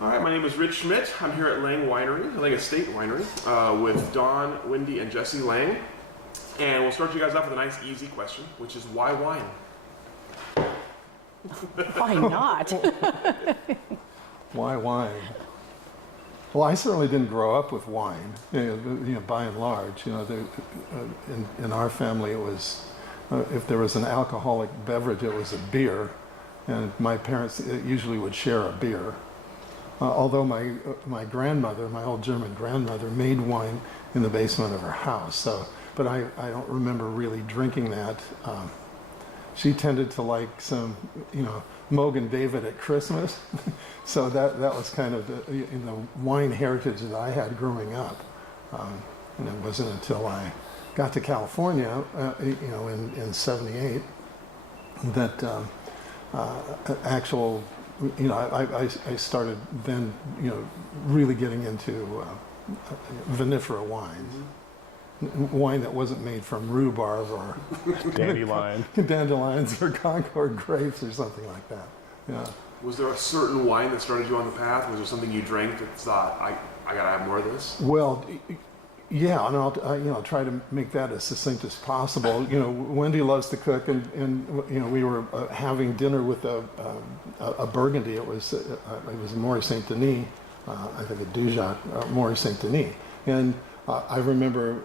All right, my name is Rich Schmidt. I'm here at Lange Estate Winery, with Don, Wendy, and Jesse Lange. And we'll start you guys off with a nice, easy question, which is why wine? Why not? Why wine? Well, I certainly didn't grow up with wine. By and large, in our family, it was if there was an alcoholic beverage, it was a beer, and my parents usually would share a beer. Although my grandmother, my old German grandmother, made wine in the basement of her house. But I don't remember really drinking that. She tended to like some, Mogan David at Christmas. So that was kind of the wine heritage that I had growing up. And it wasn't until I got to California, in '78, that I started then, really getting into vinifera wines. Wine that wasn't made from rhubarb or dandelions or Concord grapes or something like that. Yeah. Was there a certain wine that started you on the path? Was there something you drank that thought, I gotta have more of this? Well, yeah, and I'll try to make that as succinct as possible. Wendy loves to cook, and we were having dinner with a Burgundy. It was Moët Saint Denis, I think a Dujac, Moët Saint Denis, and I remember,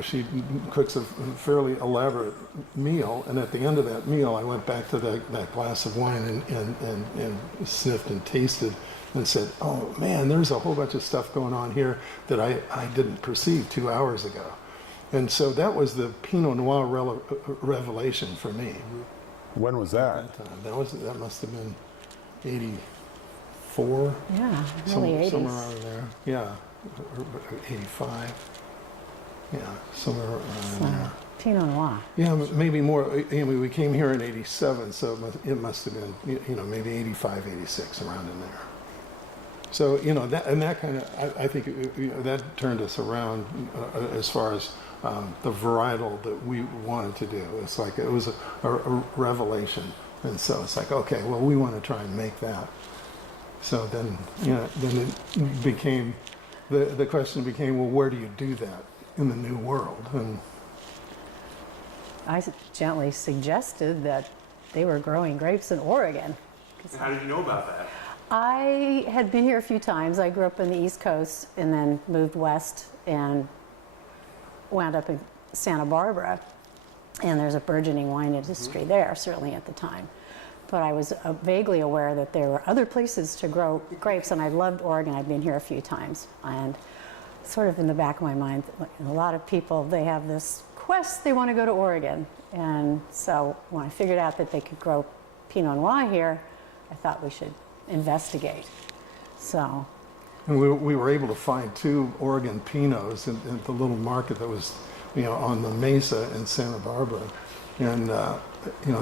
she cooks a fairly elaborate meal, and at the end of that meal, I went back to that glass of wine and sniffed and tasted and said, oh man, there's a whole bunch of stuff going on here that I didn't perceive 2 hours ago. And so that was the Pinot Noir revelation for me. When was that? That must have been 84. Yeah, early 80s. Somewhere around there, yeah. 85, yeah, somewhere around there. Pinot Noir. Yeah, maybe more. We came here in '87, so it must have been, maybe 85, 86, around in there. So that kind of, I think that turned us around as far as the varietal that we wanted to do. It's like it was a revelation, and so it's like, okay, well, we want to try and make that. So then it became. The question became, well, where do you do that in the new world? And I gently suggested that they were growing grapes in Oregon. How did you know about that? I had been here a few times. I grew up on the East Coast and then moved west and wound up in Santa Barbara. And there's a burgeoning wine industry there, certainly at the time. But I was vaguely aware that there were other places to grow grapes, and I loved Oregon. I'd been here a few times, and sort of in the back of my mind, a lot of people, they have this quest, they want to go to Oregon. And so when I figured out that they could grow Pinot Noir here, I thought we should investigate. So. And we were able to find 2 Oregon Pinots in the little market that was, on the Mesa in Santa Barbara. And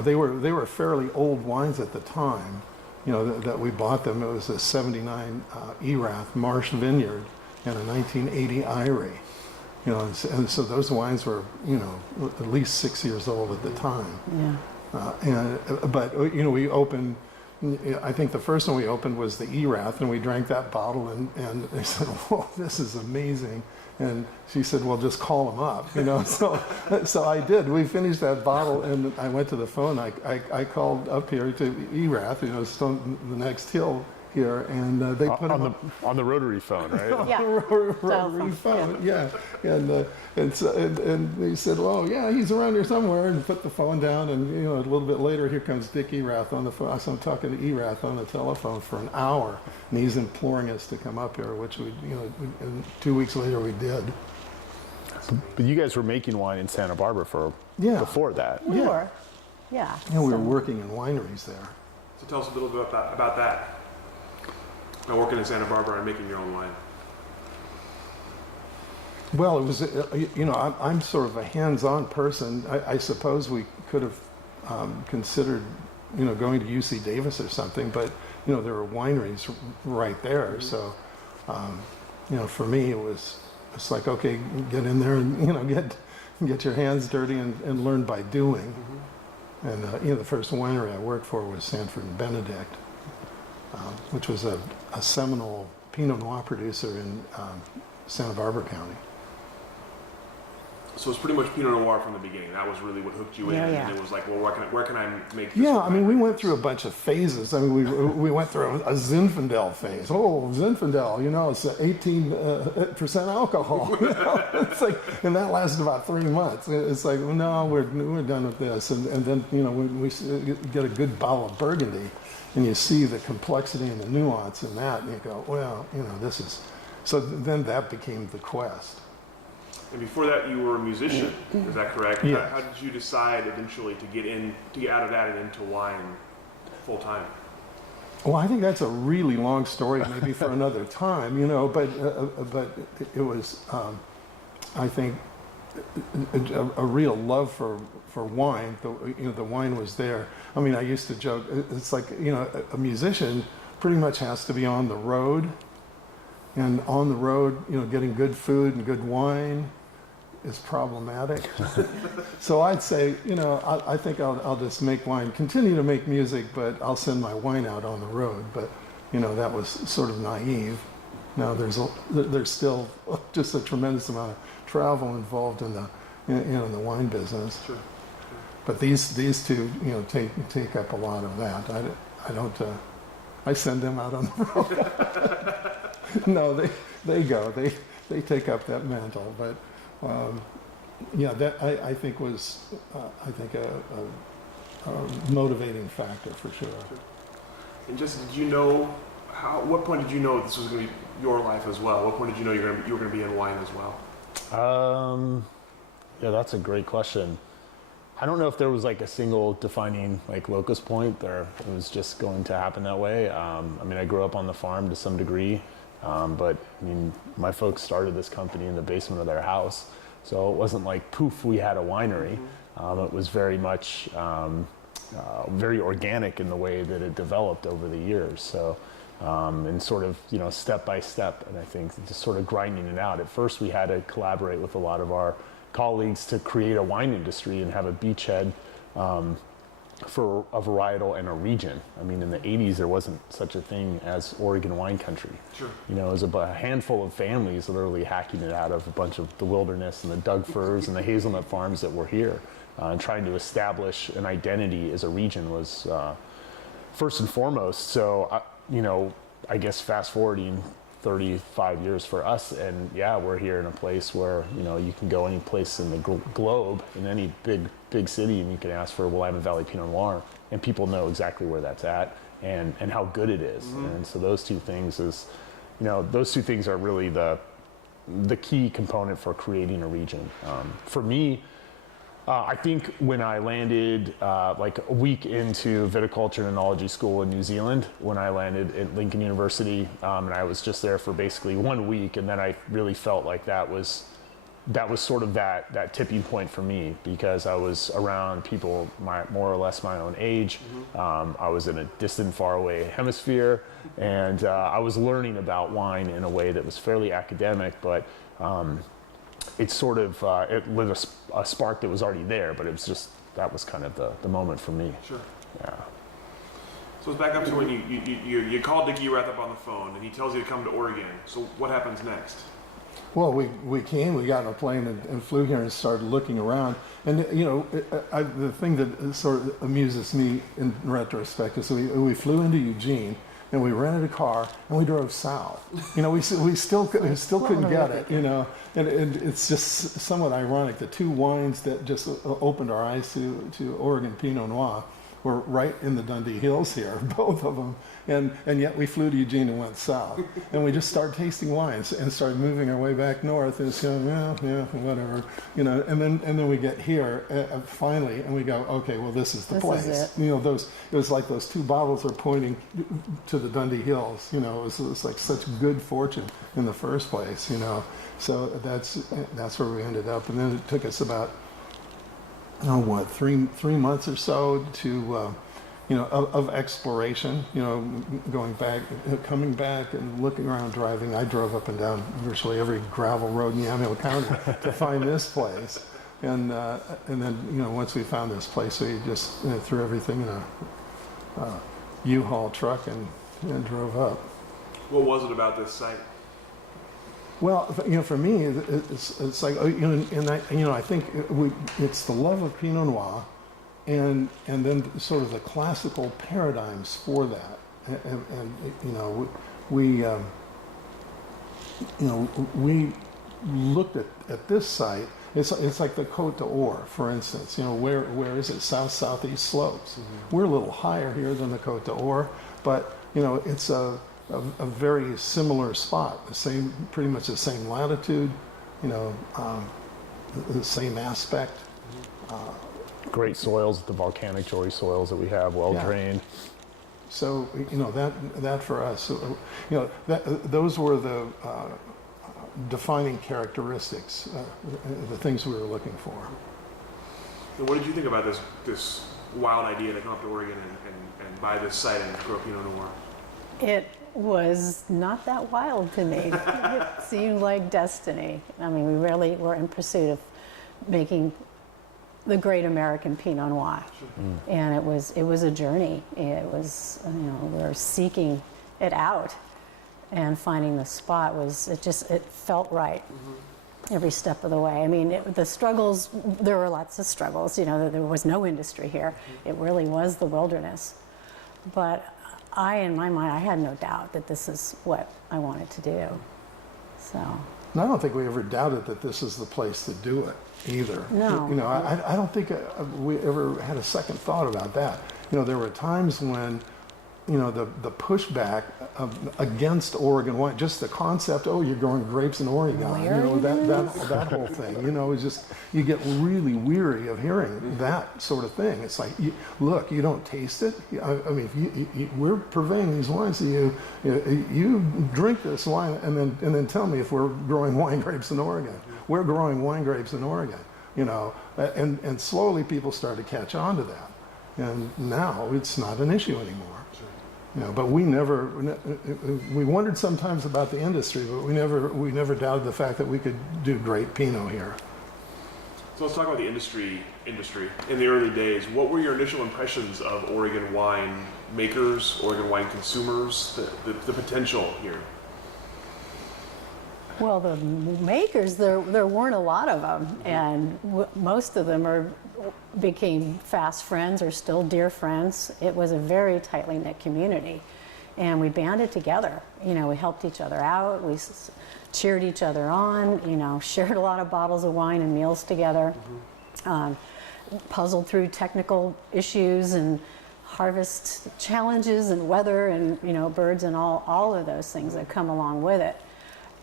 they were fairly old wines at the time, that we bought them. It was a '79 Erath Marsh Vineyard and a 1980 Irie, and so those wines were, at least 6 years old at the time. Yeah. But we opened. I think the first one we opened was the Erath, and we drank that bottle, and they said, "Whoa, this is amazing." And she said, well, just call them up, So I did. We finished that bottle, and I went to the phone. I called up here to Erath, the next hill here, and they put on the rotary phone, right? Yeah. Rotary phone, yeah. And they said, well, yeah, he's around here somewhere, and put the phone down. And a little bit later, here comes Dick Erath on the phone. So I'm talking to Erath on the telephone for an hour, and he's imploring us to come up here, which we, and 2 weeks later we did. But you guys were making wine in Santa Barbara before that. We were, yeah. And we were working in wineries there. So tell us a little bit about that. Now working in Santa Barbara and making your own wine. Well, it was, I'm sort of a hands-on person. I suppose we could have considered, going to UC Davis or something, but, there were wineries right there. So, for me, it's like, okay, get in there and, get your hands dirty and learn by doing. And, the first winery I worked for was Sanford and Benedict. which was a seminal Pinot Noir producer in Santa Barbara County. So it's pretty much Pinot Noir from the beginning. That was really what hooked you in, Yeah, yeah. and it was like, well, where can I make this? Yeah, I mean, we went through a bunch of phases. I mean, we went through a Zinfandel phase. Oh, Zinfandel, you know, it's 18% alcohol. You know? It's like, and that lasted about 3 months. It's like, well, no, we're done with this. And then, you know, we get a good bottle of Burgundy, and you see the complexity and the nuance in that, and you go, well, you know, this is. So then that became the quest. And before that, you were a musician. Is that correct? Yes. How did you decide eventually to get out of that and into wine full time? Well, I think that's a really long story, maybe for another time, you know. But it was, I think, a real love for wine. The wine was there. I mean, I used to joke. It's like, you know, a musician pretty much has to be on the road, and on the road, you know, getting good food and good wine is problematic. So I'd say, you know, I think I'll just make wine, continue to make music, but I'll send my wine out on the road. But, you know, that was sort of naive. Now there's still just a tremendous amount of travel involved in the, you know, in the wine business. Sure. But these two, you know, take up a lot of that. I don't. I send them out on the road. No, they go. They take up that mantle. But yeah, that I think was a motivating factor for sure. And Jesse, did you know what point did you know this was going to be your life as well? What point did you know you were going to be in wine as well? Yeah, that's a great question. I don't know if there was like a single defining like locus point there. It was just going to happen that way. I mean, I grew up on the farm to some degree, but I mean, my folks started this company in the basement of their house. So it wasn't like poof, we had a winery. It was very much very organic in the way that it developed over the years. So, and sort of, you know, step by step, and I think just sort of grinding it out. At first, we had to collaborate with a lot of our colleagues to create a wine industry and have a beachhead for a varietal and a region. I mean, in the 80s, there wasn't such a thing as Oregon wine country. Sure. You know, it was a handful of families literally hacking it out of a bunch of the wilderness and the Doug firs and the hazelnut farms that were here. And trying to establish an identity as a region was first and foremost. So, you know, I guess fast forwarding 35 years for us, and yeah, we're here in a place where, you know, you can go any place in the globe, in any big city, and you can ask for Willamette Valley Pinot Noir, and people know exactly where that's at and how good it is. And so those two things are really the key component for creating a region. For me, I think when I landed like a week into viticulture and enology school in New Zealand, when I landed at Lincoln University, and I was just there for basically 1 week, and then I really felt like that was sort of that tipping point for me, because I was around people more or less my own age. I was in a distant, faraway hemisphere, and I was learning about wine in a way that was fairly academic, but it sort of it lit a spark that was already there, but it was just, that was kind of the moment for me. Sure. Yeah. So let's back up to when you called Dickie Rathop on the phone, and he tells you to come to Oregon. So what happens next? Well, we came, we got on a plane and flew here and started looking around. And, you know, the thing that sort of amuses me in retrospect is we flew into Eugene, and we rented a car and we drove south. You know, we still couldn't get it. You know, and it's just somewhat ironic. The two wines that just opened our eyes to Oregon Pinot Noir were right in the Dundee Hills here, both of them, and yet we flew to Eugene and went south, and we just started tasting wines and started moving our way back north, and it's going, yeah, whatever, you know, and then we get here finally, and we go, okay, well, this is the place. Is it. You know, it was like those two bottles are pointing to the Dundee Hills. You know, it was like such good fortune in the first place. You know, so that's where we ended up, and then it took us about, three months or so to, you know, of exploration, you know, going back, coming back and looking around, driving. I drove up and down virtually every gravel road in Yamhill County to find this place. And then, you know, once we found this place, we just threw everything in a U-Haul truck and and drove up. What was it about this site? Well, for me, it's like, I think it's the love of Pinot Noir, and then sort of the classical paradigms for that, and we looked at this site. It's like the Côte d'Or, for instance. Where is it? Southeast slopes. Mm-hmm. We're a little higher here than the Côte d'Or, but it's a very similar spot. Pretty much the same latitude. The same aspect. Great soils, the volcanic joy soils that we have, well drained. So that for us, those were the defining characteristics, the things we were looking for. And what did you think about this wild idea to come up to Oregon and buy this site and grow Pinot Noir? It was not that wild to me. It seemed like destiny. I mean, we really were in pursuit of making the great American Pinot Noir. Sure. And it was a journey. It was, we were seeking it out, and finding the spot it felt right. Mm-hmm. Every step of the way. I mean, the struggles, there were lots of struggles. There was no industry here. Mm-hmm. It really was the wilderness. But in my mind, I had no doubt that this is what I wanted to do. So. And I don't think we ever doubted that this is the place to do it either. No. I don't think we ever had a second thought about that. There were times when, the pushback against Oregon wine, just the concept, you're growing grapes in Oregon, that whole thing, is just, you get really weary of hearing that sort of thing. It's like, look, you don't taste it. I mean, we're purveying these wines to you. You drink this wine and then tell me if we're growing wine grapes in Oregon. We're growing wine grapes in Oregon, and slowly people started to catch on to that. And now it's not an issue anymore. But we wondered sometimes about the industry, but we never doubted the fact that we could do great Pinot here. So let's talk about the industry. In the early days, what were your initial impressions of Oregon wine makers, Oregon wine consumers, the potential here? Well, the makers, there weren't a lot of them, and most of them became fast friends or still dear friends. It was a very tightly knit community, and we banded together. We helped each other out, we cheered each other on, shared a lot of bottles of wine and meals together, puzzled through technical issues and harvest challenges and weather and birds and all of those things that come along with it.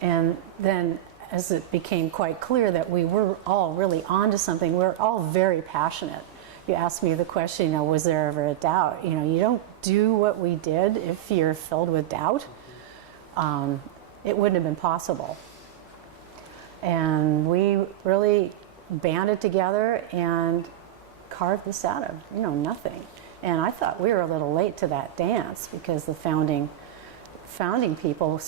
And then as it became quite clear that we were all really onto something, we're all very passionate. You asked me the question, was there ever a doubt? You don't do what we did if you're filled with doubt. It wouldn't have been possible. And we really banded together and carved this out of, nothing. And I thought we were a little late to that dance because the founding people,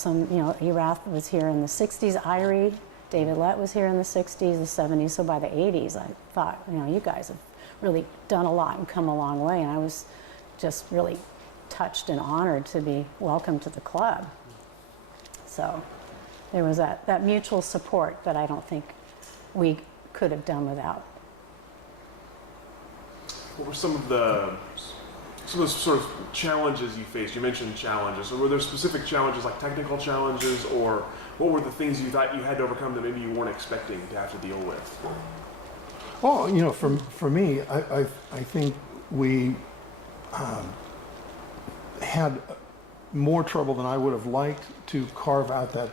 Erath was here in the 60s, Irie, David Lett was here in the 60s, the 70s, so by the 80s I thought, you guys have really done a lot and come a long way, and I was just really touched and honored to be welcomed to the club. So there was that mutual support that I don't think we could have done without. What were some of the sort of challenges you faced? You mentioned challenges. So were there specific challenges, like technical challenges, or what were the things you thought you had to overcome that maybe you weren't expecting to have to deal with? Well, for me, I think we had more trouble than I would have liked to carve out that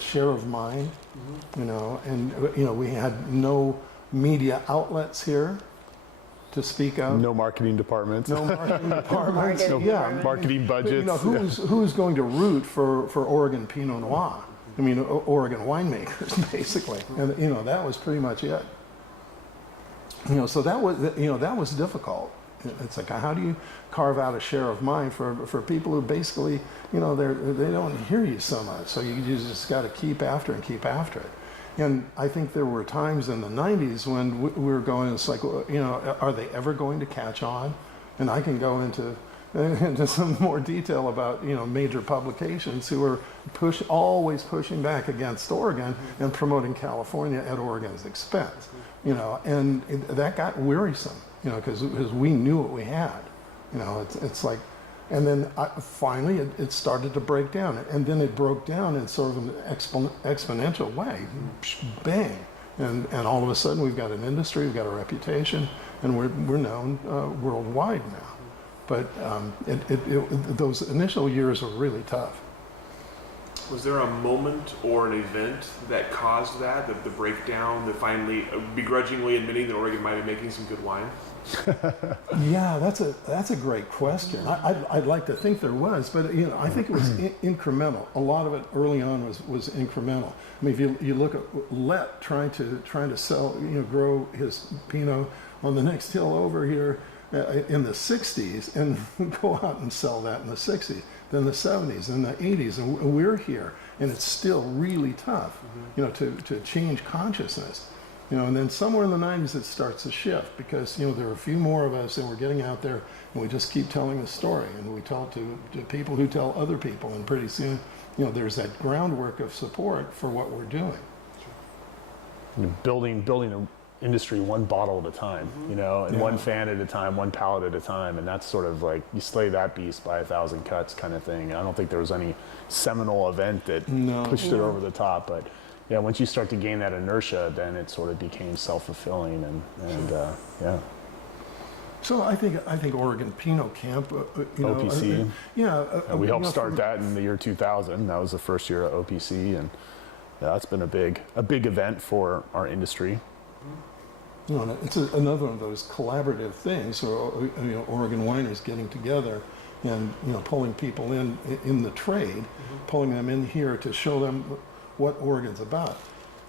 share of mind, and we had no media outlets here to speak of. No marketing departments. No marketing departments. Marketing budgets. Who's going to root for Oregon Pinot Noir? I mean, Oregon winemakers, basically, and that was pretty much it. So that was difficult. It's like, how do you carve out a share of mind for people who basically, they don't hear you so much. So you just got to keep after it. And I think there were times in the 90s when we were going, it's like, are they ever going to catch on? And I can go into, into some more detail about major publications who were always pushing back against Oregon and promoting California at Oregon's expense. And that got wearisome. Because we knew what we had. It's like, and then finally it started to break down, and then it broke down in sort of an exponential way, bang, and all of a sudden we've got an industry, we've got a reputation, and we're known worldwide now. But those initial years were really tough. Was there a moment or an event that caused that, the breakdown, that finally begrudgingly admitting that Oregon might be making some good wine? Yeah, that's a great question. I'd like to think there was, but I think it was incremental. A lot of it early on was incremental. I mean, if you look at Lett trying to sell, grow his Pinot on the next hill over here in the 60s and go out and sell that in the 60s, then the 70s and the 80s, and we're here, and it's still really tough, to change consciousness. And then somewhere in the 90s it starts to shift because, there are a few more of us and we're getting out there and we just keep telling the story and we tell to people who tell other people, and pretty soon, there's that groundwork of support for what we're doing. Building an industry one bottle at a time, and one fan at a time, one pallet at a time, and that's sort of like you slay that beast by 1,000 cuts kind of thing. I don't think there was any seminal event that pushed it over the top, but yeah, once you start to gain that inertia, then it sort of became self-fulfilling, and yeah. So I think Oregon Pinot Camp, OPC. We helped start from, that in the year 2000. That was the first year of OPC, and that's been a big event for our industry. It's another one of those collaborative things. So Oregon wineries getting together and pulling people in the trade, pulling them in here to show them what Oregon's about.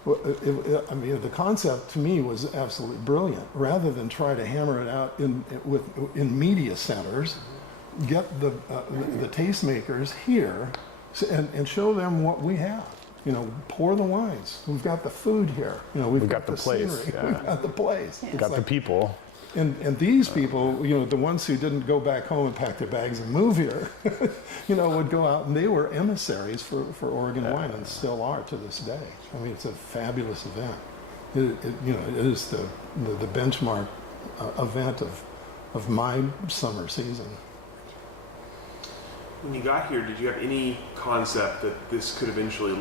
The concept to me was absolutely brilliant. Rather than try to hammer it out in media centers, get the tastemakers here and show them what we have. Pour the wines. We've got the food here. We've got the place. Scenery. We've got the place. We've got the people. And these people, the ones who didn't go back home and pack their bags and move here, would go out, and they were emissaries for Oregon wine, and still are to this day. I mean, it's a fabulous event. It is the benchmark event of my summer season. When you got here, did you have any concept that this could eventually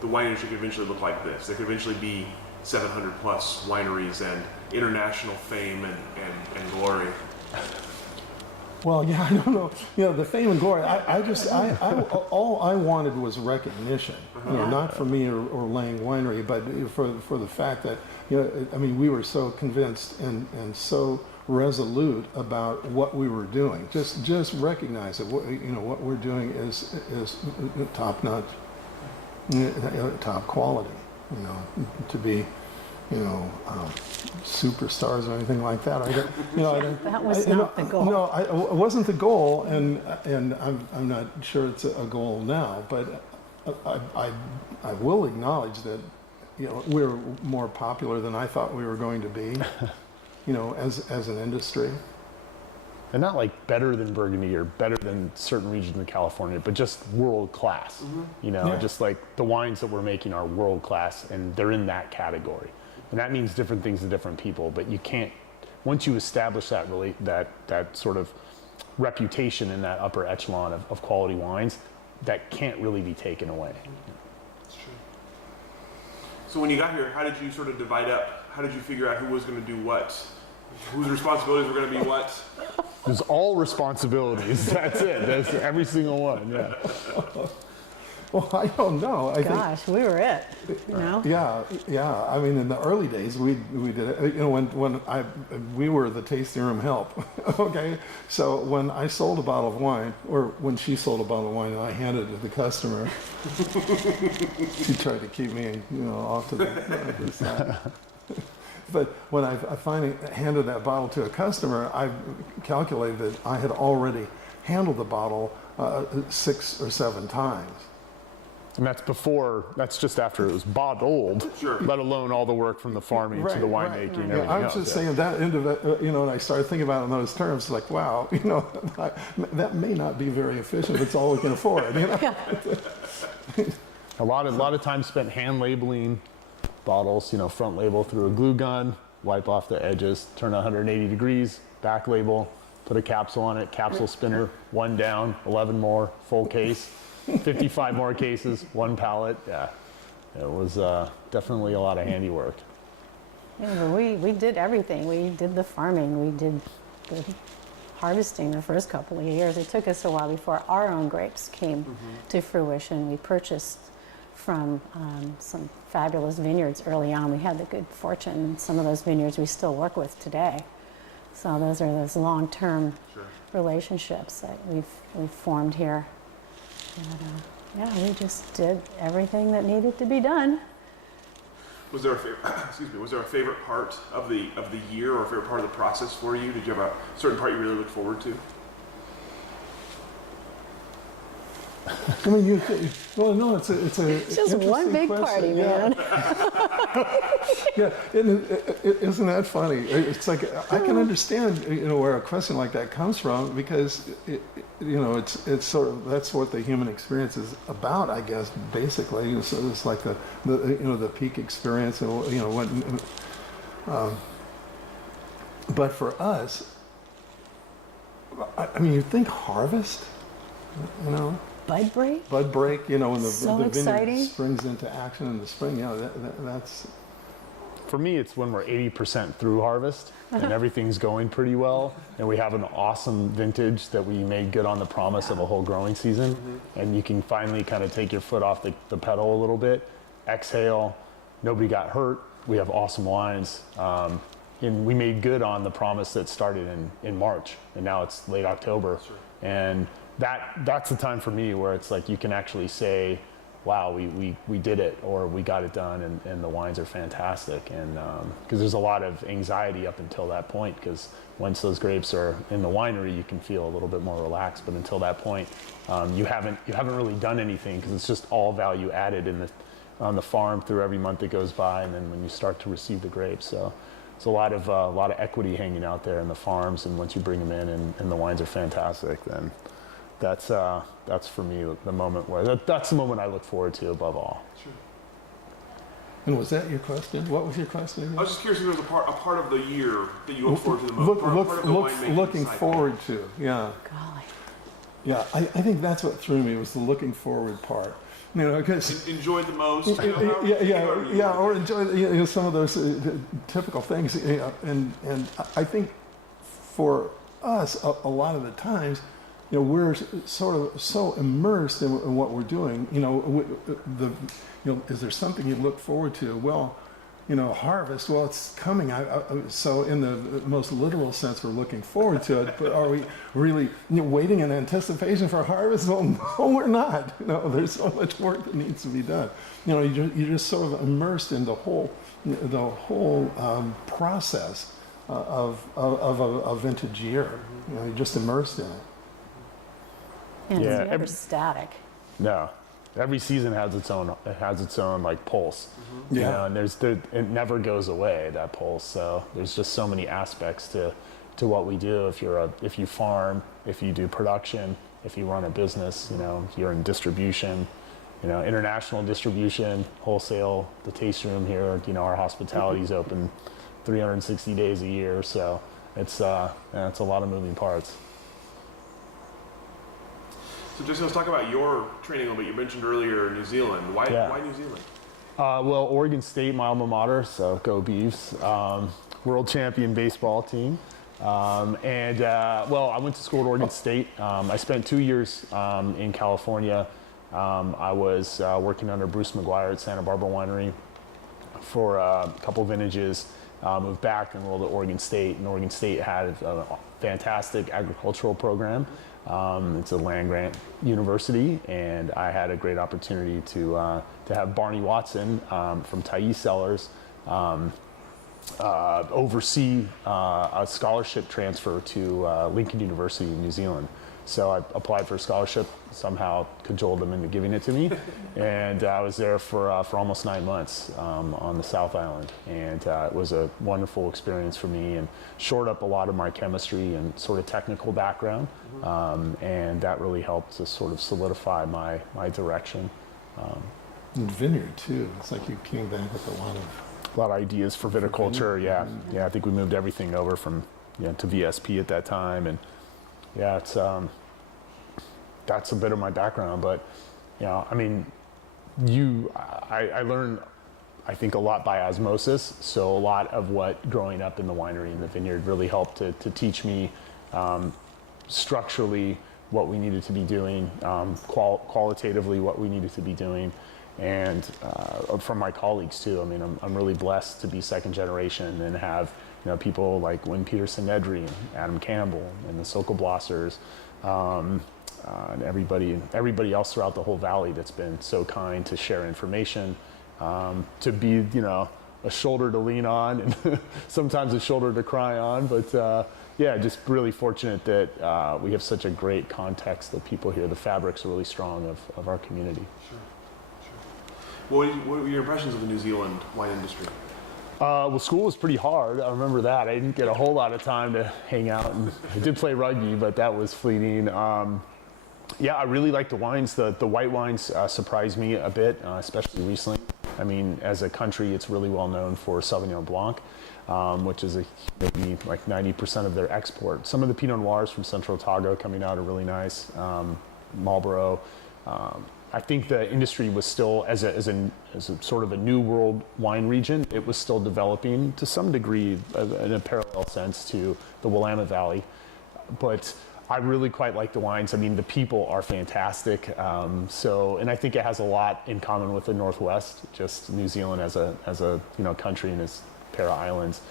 the wine industry could eventually look like this? There could eventually be 700 plus wineries and international fame and glory. Well, yeah, I don't know. The fame and glory. I all I wanted was recognition. Not for me or Lange Winery, but for the fact that we were so convinced and so resolute about what we were doing. Just recognize that what we're doing is top notch, top quality. To be superstars or anything like that. That was not the goal. No, it wasn't the goal, and I'm not sure it's a goal now. But I will acknowledge that we're more popular than I thought we were going to be. As an industry. And not like better than Burgundy or better than certain regions of California, but just world class. Just like the wines that we're making are world class, and they're in that category. And that means different things to different people, but you can't, once you establish that sort of reputation in that upper echelon of quality wines, that can't really be taken away. That's true. So when you got here, how did you sort of divide up? How did you figure out who was going to do what? Whose responsibilities were going to be what? There's all responsibilities. That's it. That's every single one. Yeah. Well, I don't know. Gosh, we were it. Yeah. I mean, in the early days, we did it. When we were the tasting room help. Okay, so when I sold a bottle of wine, or when she sold a bottle of wine, and I handed it to the customer, she tried to keep me, off to the side. But when I finally handed that bottle to a customer, I calculated that I had already handled the bottle 6 or 7 times. And that's just after it was bottled, Sure. let alone all the work from the farming to the winemaking and everything I was else. just saying that end of it, and I started thinking about it in those terms, like, wow, that may not be very efficient, but it's all we can afford, A lot of time spent hand labeling bottles, front label through a glue gun, wipe off the edges, turn 180 degrees, back label, put a capsule on it, capsule spinner, 1 down, 11 more, full case, 55 more cases, 1 pallet. Yeah, it was definitely a lot of handiwork. Yeah, but we did everything. We did the farming. We did the harvesting the first couple of years. It took us a while before our own grapes came to fruition. We purchased from some fabulous vineyards early on. We had the good fortune. Some of those vineyards we still work with today. So those are those long-term relationships that we've formed here. And, we just did everything that needed to be done. Was there a favorite part of the year, or a favorite part of the process for you? Did you have a certain part you really look forward to? I mean, no, it's a Just one big party, man. Yeah, isn't that funny? It's like I can understand, where a question like that comes from, because it's sort of, that's what the human experience is about, I guess. Basically, so it's like the peak experience, and but for us, I mean, you think harvest, Bud break? Bud break, when the vineyard exciting. springs into action in the spring. That's. For me, it's when we're 80% through harvest and everything's going pretty well, and we have an awesome vintage that we made good on the promise of a whole growing season, and you can finally kind of take your foot off the pedal a little bit, exhale, nobody got hurt, we have awesome wines, and we made good on the promise that started in March, and now it's late October. Sure. And that's the time for me where it's like you can actually say, wow, we did it, or we got it done, and the wines are fantastic. And because there's a lot of anxiety up until that point, because once those grapes are in the winery, you can feel a little bit more relaxed. But until that point, you haven't really done anything, because it's just all value added on the farm through every month that goes by, and then when you start to receive the grapes. So it's a lot of equity hanging out there in the farms, and once you bring them in and the wines are fantastic, then that's for me the moment where that's the moment I look forward to above all. Sure. And was that your question? What was your question again? I was just curious if there was a part of the year that you look forward to the most. Part of the winemaking looking cycle. forward to, yeah. Golly. Yeah, I think that's what threw me, was the looking forward part. Because Enjoyed the most. or enjoy some of those typical things. And I think for us, a lot of the times, we're sort of so immersed in what we're doing. Is there something you look forward to? Well, harvest. Well, it's coming. So in the most literal sense, we're looking forward to it. But are we really waiting in anticipation for harvest? Well, no, we're not. There's so much work that needs to be done. You're just sort of immersed in the whole process of a vintage year. You're just immersed in it. And Yeah, it's never static. No, every season has its own like pulse. Yeah. And it never goes away, that pulse. So there's just so many aspects to what we do. If you farm, if you do production, if you run a business, you're in distribution, international distribution, wholesale, the taste room here, our hospitality is open 360 days a year. So it's a lot of moving parts. So Jesse, let's talk about your training a little bit. You mentioned earlier New Zealand. Why New Zealand? Well, Oregon State, my alma mater, so go Beavs. World champion baseball team. I went to school at Oregon State. I spent 2 years in California. I was working under Bruce McGuire at Santa Barbara Winery for a couple vintages. Moved back and enrolled at Oregon State, and Oregon State had a fantastic agricultural program. It's a land-grant university, and I had a great opportunity to have Barney Watson from Thais Cellars oversee a scholarship transfer to Lincoln University in New Zealand. So I applied for a scholarship, somehow cajoled them into giving it to me. And I was there for almost 9 months on the South Island. And it was a wonderful experience for me and shored up a lot of my chemistry and sort of technical background. And that really helped to sort of solidify my direction. And vineyard too. It's like you came back with a lot of ideas for viticulture. Yeah. I think we moved everything over from to VSP at that time. And yeah, it's that's a bit of my background, but I mean, I learned, I think, a lot by osmosis. So a lot of what growing up in the winery and the vineyard really helped to teach me structurally what we needed to be doing, qualitatively what we needed to be doing, and from my colleagues too. I mean, I'm really blessed to be second generation and have people like Wynn Peterson Nedry and Adam Campbell and the Sokol Blossers, and everybody else throughout the whole valley that's been so kind to share information, to be a shoulder to lean on and sometimes a shoulder to cry on. But yeah, just really fortunate that we have such a great context of people here. The fabric's really strong of our community. Sure. What were your impressions of the New Zealand wine industry? Well, school was pretty hard. I remember that. I didn't get a whole lot of time to hang out. And I did play rugby, but that was fleeting. Yeah, I really like the wines. The white wines surprised me a bit, especially recently. I mean, as a country, it's really well known for Sauvignon Blanc, which is maybe like 90% of their export. Some of the Pinot Noirs from Central Otago coming out are really nice. Marlborough. I think the industry was still, as a sort of a new world wine region, it was still developing to some degree in a parallel sense to the Willamette Valley. But I really quite like the wines. I mean, the people are fantastic. And I think it has a lot in common with the Northwest, just New Zealand as a country and its para-islands.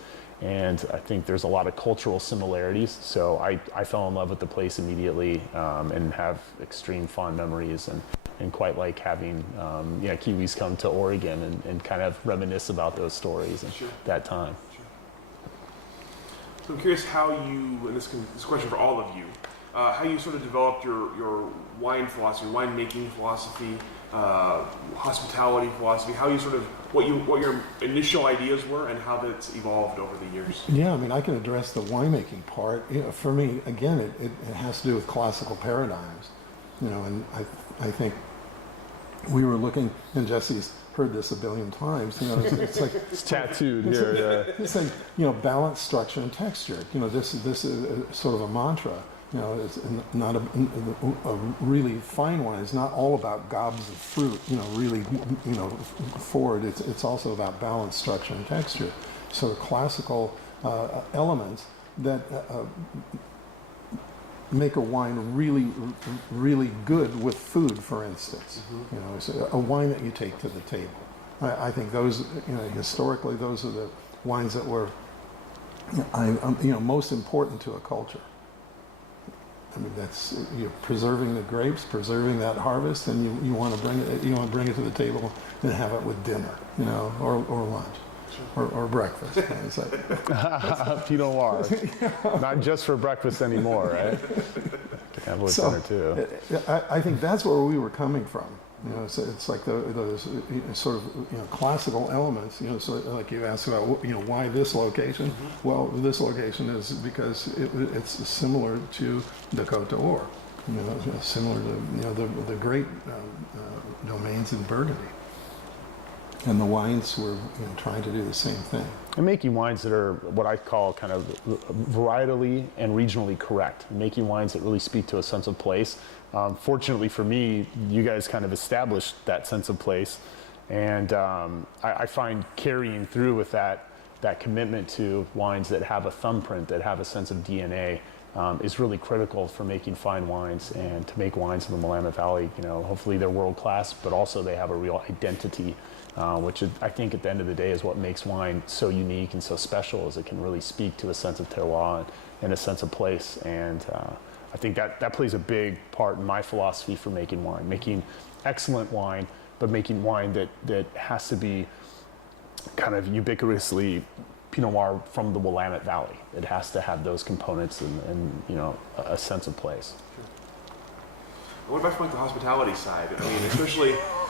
And I think there's a lot of cultural similarities. So I fell in love with the place immediately, and have extreme fond memories and quite like having Kiwis come to Oregon and kind of reminisce about those stories and that time. Sure. So I'm curious how you, and this is a question for all of you, how you sort of developed your wine philosophy, winemaking philosophy, hospitality philosophy, how you sort of, what your initial ideas were and how that's evolved over the years. Yeah, I mean, I can address the winemaking part. For me, again, it has to do with classical paradigms. And I think we were looking, and Jesse's heard this a billion times. It's like it's tattooed here. It's like balance, structure, and texture. This is sort of a mantra. It's not a really fine wine. It's not all about gobs of fruit. Really, forward. It's also about balance, structure, and texture. So the classical elements that make a wine really, really good with food, for instance. It's a wine that you take to the table. I think those, historically, those are the wines that were, most important to a culture. I mean, that's, you're preserving the grapes, preserving that harvest, and you want to bring it to the table and have it with dinner, or lunch. Or breakfast. It's like, Pinot Noir. Not just for breakfast anymore, right? Have with dinner too. I think that's where we were coming from. It's like those sort of classical elements. So like you asked about why this location. Mm-hmm. Well, this location is because it's similar to the Côte d'Or. Similar to the great domains in Burgundy. And the wines were trying to do the same thing. And making wines that are what I call kind of varietally and regionally correct. Making wines that really speak to a sense of place. Fortunately for me, you guys kind of established that sense of place. And I find carrying through with that commitment to wines that have a thumbprint, that have a sense of DNA, is really critical for making fine wines and to make wines in the Willamette Valley. Hopefully they're world class, but also they have a real identity. Which I think at the end of the day is what makes wine so unique and so special, is it can really speak to a sense of terroir and a sense of place. And I think that plays a big part in my philosophy for making wine, making excellent wine, but making wine that has to be kind of ubiquitously Pinot Noir from the Willamette Valley. It has to have those components and a sense of place. What about from like the hospitality side? I mean,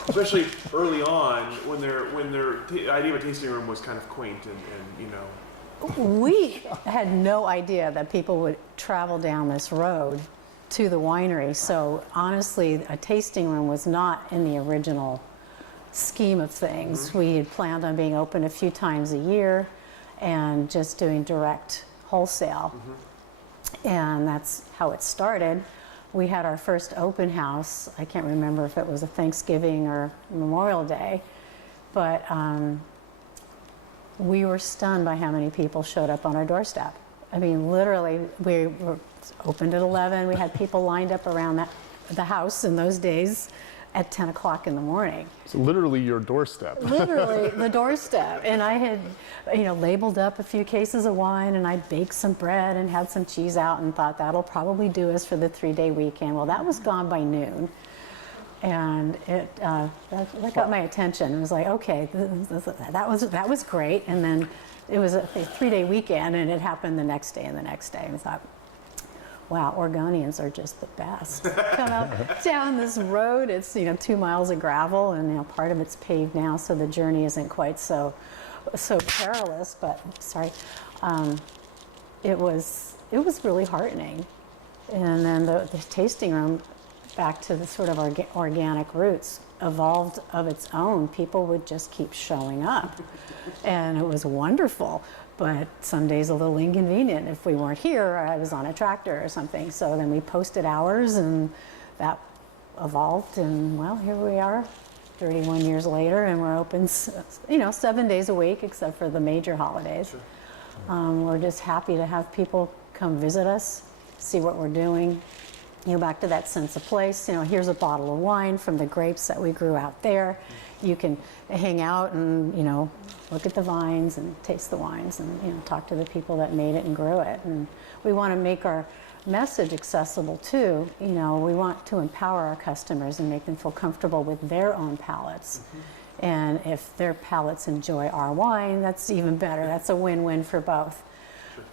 especially early on when the idea of a tasting room was kind of quaint and We had no idea that people would travel down this road to the winery. So honestly, a tasting room was not in the original scheme of things. We had planned on being open a few times a year and just doing direct wholesale. And that's how it started. We had our first open house. I can't remember if it was a Thanksgiving or Memorial Day, but we were stunned by how many people showed up on our doorstep. I mean, literally, we were opened at 11. We had people lined up around the house in those days at 10 o'clock in the morning. So literally your doorstep. Literally the doorstep. And I had, labeled up a few cases of wine, and I baked some bread and had some cheese out and thought that'll probably do us for the 3-day weekend. Well, that was gone by noon. And that got my attention. It was like, okay, that was great. And then it was a 3-day weekend, and it happened the next day and the next day. And I thought, wow, Oregonians are just the best. Come up down this road. It's 2 miles of gravel, and part of it's paved now, so the journey isn't quite so perilous. But sorry, it was really heartening. And then the tasting room, back to the sort of organic roots, evolved of its own. People would just keep showing up, and it was wonderful. But some days a little inconvenient. If we weren't here, or I was on a tractor or something. So then we posted hours, and that evolved. And well, here we are, 31 years later, and we're open, 7 days a week, except for the major holidays. Sure. We're just happy to have people come visit us, see what we're doing. Back to that sense of place. Here's a bottle of wine from the grapes that we grew out there. You can hang out and, look at the vines and taste the wines and, talk to the people that made it and grew it. And we want to make our message accessible too. We want to empower our customers and make them feel comfortable with their own palates. And if their palates enjoy our wine, that's even better. That's a win-win for both.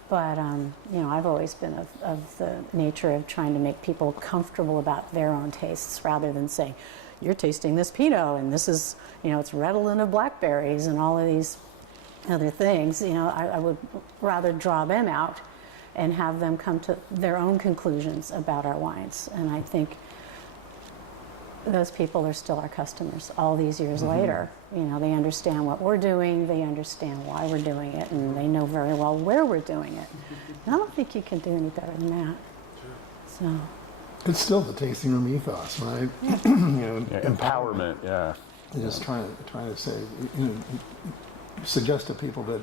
But, I've always been of the nature of trying to make people comfortable about their own tastes rather than saying, you're tasting this Pinot and this is, it's redolent of blackberries and all of these other things. I would rather draw them out and have them come to their own conclusions about our wines. And I think those people are still our customers all these years later. They understand what we're doing, they understand why we're doing it, and they know very well where we're doing it. And I don't think you can do any better than that. So It's still the tasting room ethos, right? Empowerment, yeah. Just trying to say, suggest to people that,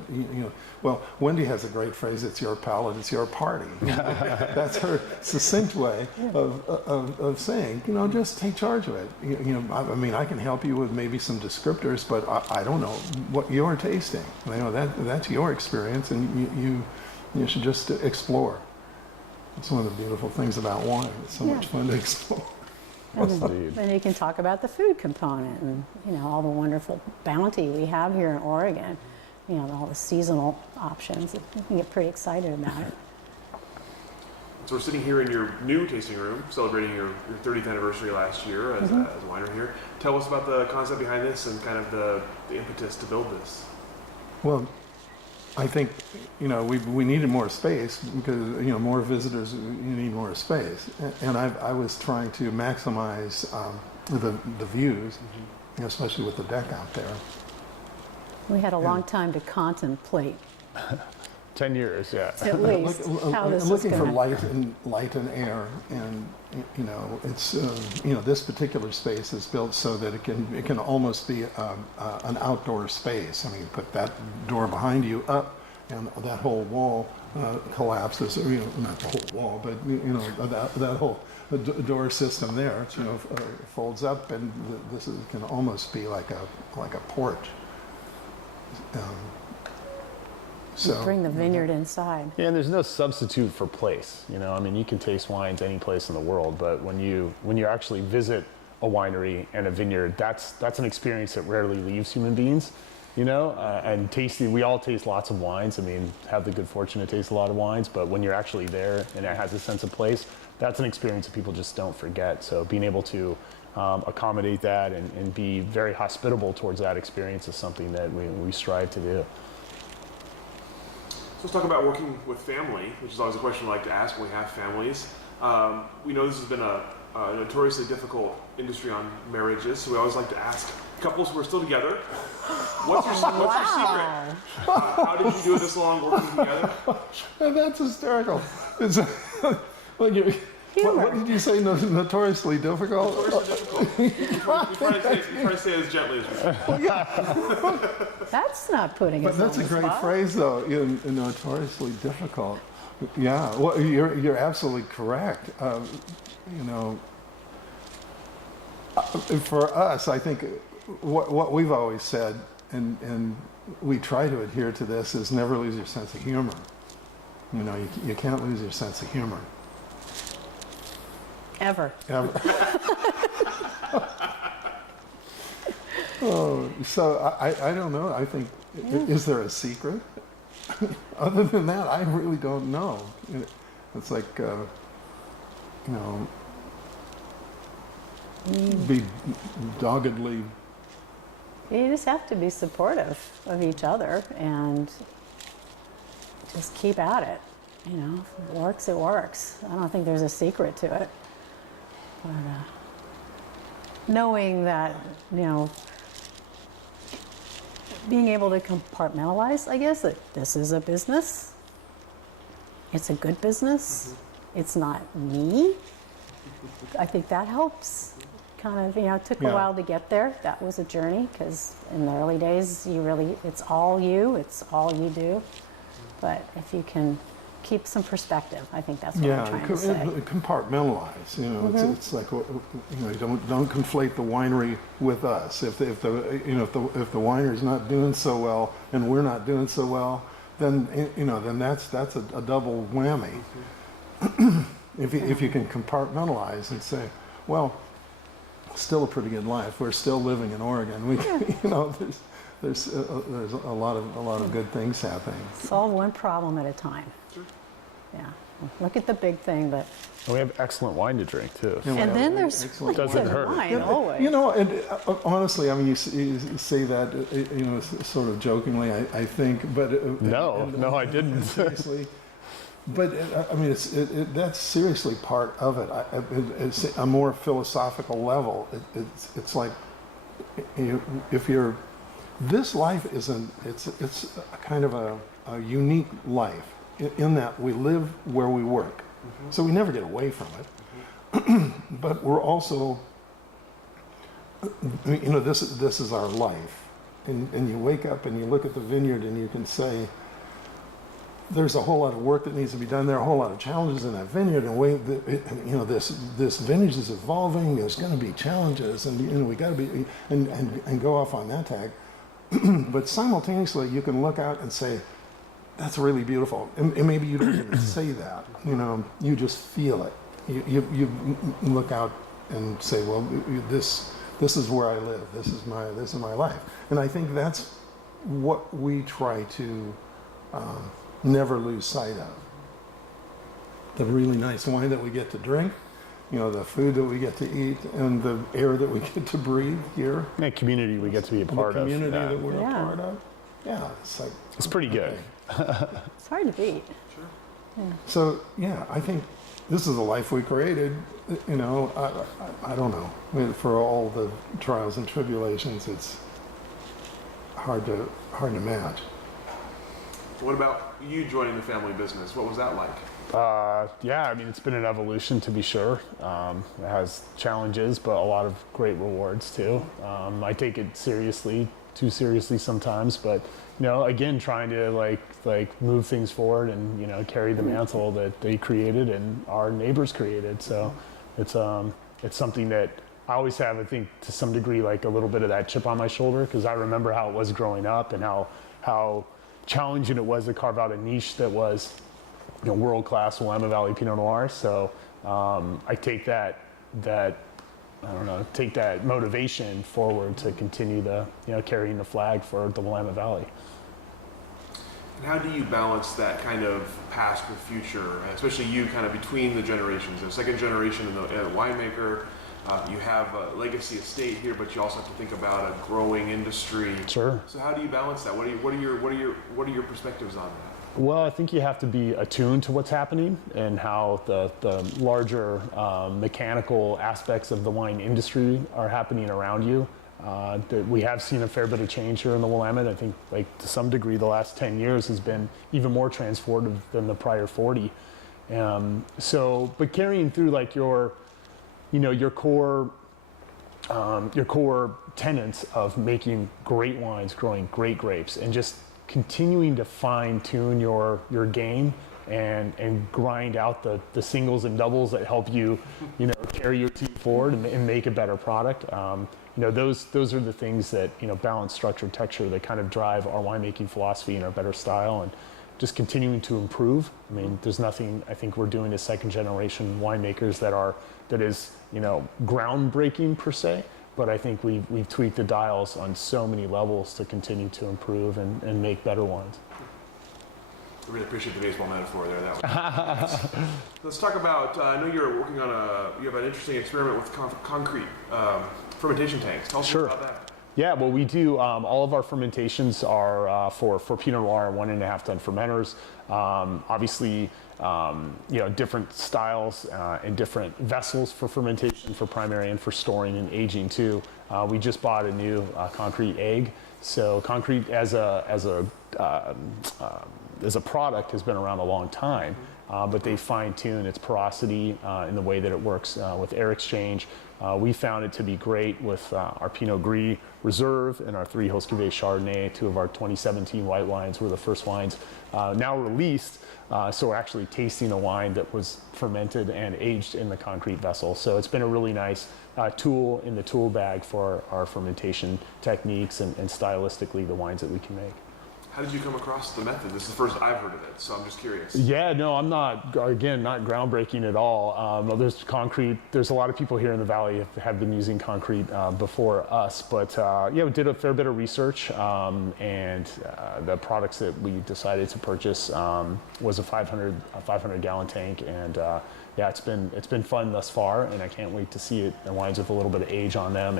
well, Wendy has a great phrase, it's your palate, it's your party. That's her succinct way of saying, just take charge of it. I can help you with maybe some descriptors, but I don't know what you're tasting. That's your experience, and you should just explore. It's one of the beautiful things about wine. It's so much fun to explore. And then you can talk about the food component and all the wonderful bounty we have here in Oregon. All the seasonal options. You can get pretty excited about it. So we're sitting here in your new tasting room, celebrating your 30th anniversary last year as a winery here. Tell us about the concept behind this and kind of the impetus to build this. Well, I think we needed more space because more visitors, you need more space, and I was trying to maximize the views, especially with the deck out there. We had a long time to contemplate. 10 years, yeah. At least how this is looking for going. light and air, and it's this particular space is built so that it can almost be an outdoor space. I mean, put that door behind you up, and that whole wall collapses. Not the whole wall, but that whole door system there, folds up, and can almost be like a porch. So, bring the vineyard inside. Yeah, and there's no substitute for place. You can taste wines any place in the world, but when you actually visit a winery and a vineyard, that's an experience that rarely leaves human beings. you know, and tasting. We all taste lots of wines. I mean, have the good fortune to taste a lot of wines, but when you're actually there and it has a sense of place, that's an experience that people just don't forget. So being able to accommodate that and be very hospitable towards that experience is something that we strive to do. So let's talk about working with family, which is always a question we like to ask when we have families. We know this has been a notoriously difficult industry on marriages, so we always like to ask couples who are still together, what's your secret? How did you do it this long working together? That's hysterical. It's, what did you say? Notoriously difficult? Notoriously difficult. You're trying to say it as gently as we can. That's not putting us But that's on a the great spot. phrase, though. Notoriously difficult. Yeah. Well, you're absolutely correct. You know, for us, I think what we've always said, and we try to adhere to this, is never lose your sense of humor. You know, you can't lose your sense of humor. Ever. So I don't know. I think, is there a secret? Other than that, I really don't know. It's like, you know, be doggedly. You just have to be supportive of each other and just keep at it. You know, if it works, it works. I don't think there's a secret to it. But knowing that, you know, being able to compartmentalize, I guess, that this is a business. It's a good business. It's not me. I think that helps. Kind of, you know, it took a while to get there. That was a journey because in the early days, it's all you do. But if you can keep some perspective, I think that's what I'm trying to say. Compartmentalize. You know, it's like, you know, don't conflate the winery with us. If the winery's not doing so well and we're not doing so well, then that's a double whammy. If you can compartmentalize and say, well, still a pretty good life. We're still living in Oregon. We, you know, there's a lot of good things happening. Solve one problem at a time. Sure. Yeah. Look at the big thing, but And we have excellent wine to drink too. and then there's Excellent. Doesn't good hurt. wine always. You know, and honestly, I mean, you say that, you know, sort of jokingly, I think, but No, I didn't. Seriously, but I mean, that's seriously part of it. It's a more philosophical level. It's like if you're, this life isn't. It's a kind of a unique life in that we live where we work, so we never get away from it. But we're also, you know, this is our life, and you wake up and you look at the vineyard and you can say, there's a whole lot of work that needs to be done. There are a whole lot of challenges in that vineyard, and you know, this vintage is evolving. There's going to be challenges, and you know, we got to be and go off on that tag. But simultaneously, you can look out and say, that's really beautiful. And maybe you don't even say that. You know, you just feel it. You look out and say, well, this is where I live. This is my life. And I think that's what we try to never lose sight of. The really nice wine that we get to drink, you know, the food that we get to eat, and the air that we get to breathe here. That community we get to be a part the of. community Yeah. that we're a Yeah. part of. Yeah, it's like, It's pretty good. It's hard to beat. so yeah, I think this is the life we created. You know, I don't know. I mean, for all the trials and tribulations, it's hard to match. So what about you joining the family business? What was that like? Yeah, I mean, it's been an evolution to be sure. It has challenges, but a lot of great rewards too. I take it seriously, too seriously sometimes, but you know, again, trying to like move things forward and, you know, carry the mantle that they created and our neighbors created. So it's something that I always have, I think, to some degree, like a little bit of that chip on my shoulder, because I remember how it was growing up and how challenging it was to carve out a niche that was, you know, world-class Willamette Valley Pinot Noir. So I take that I don't know, take that motivation forward to continue the, carrying the flag for the Willamette Valley. And how do you balance that kind of past with future, especially you kind of between the generations? The second generation and the winemaker, you have a legacy estate here, but you also have to think about a growing industry. Sure. So how do you balance that? What are your perspectives on that? Well, I think you have to be attuned to what's happening and how the larger mechanical aspects of the wine industry are happening around you. We have seen a fair bit of change here in the Willamette. I think, like, to some degree, the last 10 years has been even more transformative than the prior 40. But carrying through, like, your core tenets of making great wines, growing great grapes, and just continuing to fine tune your game and grind out the singles and doubles that help you, carry your team forward and make a better product. Those are the things that, balance, structure, texture, that kind of drive our winemaking philosophy and our better style, and just continuing to improve. I mean, there's nothing I think we're doing as second generation winemakers that is groundbreaking per se, but I think we've tweaked the dials on so many levels to continue to improve and make better wines. I really appreciate the baseball metaphor there. That was. Let's talk about. I know you're working on you have an interesting experiment with concrete fermentation tanks. Tell us Sure. about that. Yeah, well, we do. All of our fermentations are for Pinot Noir 1.5 ton fermenters. Obviously, different styles and different vessels for fermentation, for primary and for storing and aging too. We just bought a new concrete egg. So concrete as a product has been around a long time, but they fine-tune its porosity in the way that it works with air exchange. We found it to be great with our Pinot Gris Reserve and our 3 Hills Cuvée Chardonnay. 2 of our 2017 white wines were the first wines now released. So we're actually tasting a wine that was fermented and aged in the concrete vessel. So it's been a really nice tool in the tool bag for our fermentation techniques and stylistically the wines that we can make. How did you come across the method? This is the first I've heard of it, so I'm just curious. Yeah, no, I'm not groundbreaking at all. There's a lot of people here in the Valley have been using concrete before us, but we did a fair bit of research, and the products that we decided to purchase was a 500 gallon tank, and it's been fun thus far, and I can't wait to see it in wines with a little bit of age on them.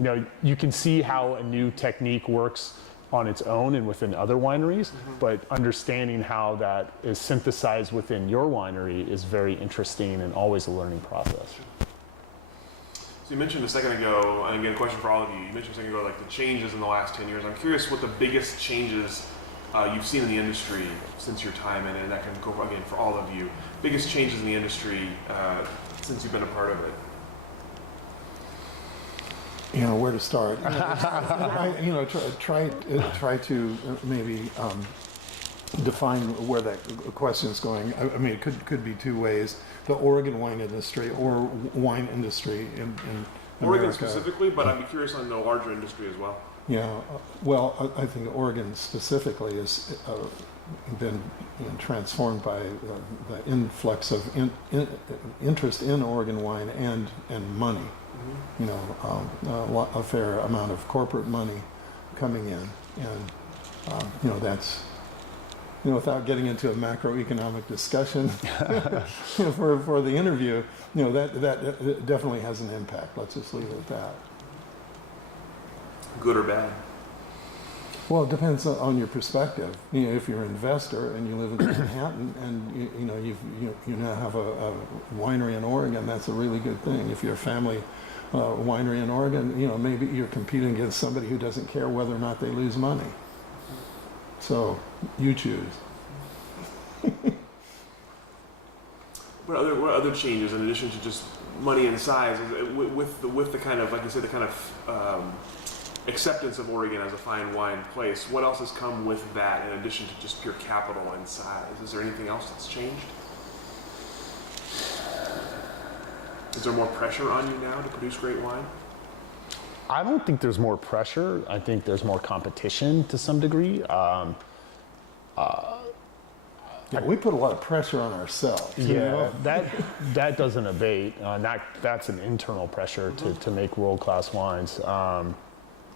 And you can see how a new technique works on its own and within other wineries, but understanding how that is synthesized within your winery is very interesting and always a learning process. So you mentioned a second ago, and again, a question for all of you. You mentioned a second ago, like the changes in the last 10 years. I'm curious what the biggest changes you've seen in the industry since your time in it, and that can go, again, for all of you. Biggest changes in the industry since you've been a part of it. Where to start. Try to maybe define where that question is going. I mean, it could be 2 ways: the Oregon wine industry or wine industry in Oregon America. Specifically, but I'd be curious on the larger industry as well. Yeah, well, I think Oregon specifically has been transformed by the influx of interest in Oregon wine and money. A fair amount of corporate money coming in, and that's without getting into a macroeconomic discussion for the interview, that definitely has an impact. Let's just leave it at that. Good or bad? Well, it depends on your perspective. If you're an investor and you live in Manhattan and you now have a winery in Oregon, that's a really good thing. If you're a family winery in Oregon, maybe you're competing against somebody who doesn't care whether or not they lose money. So you choose. What other changes in addition to just money and size with the kind of, like you said, the kind of acceptance of Oregon as a fine wine place? What else has come with that in addition to just pure capital and size? Is there anything else that's changed? Is there more pressure on you now to produce great wine? I don't think there's more pressure. I think there's more competition to some degree. Yeah, we put a lot of pressure on ourselves. you Yeah, know? that doesn't abate. That's an internal pressure to make world-class wines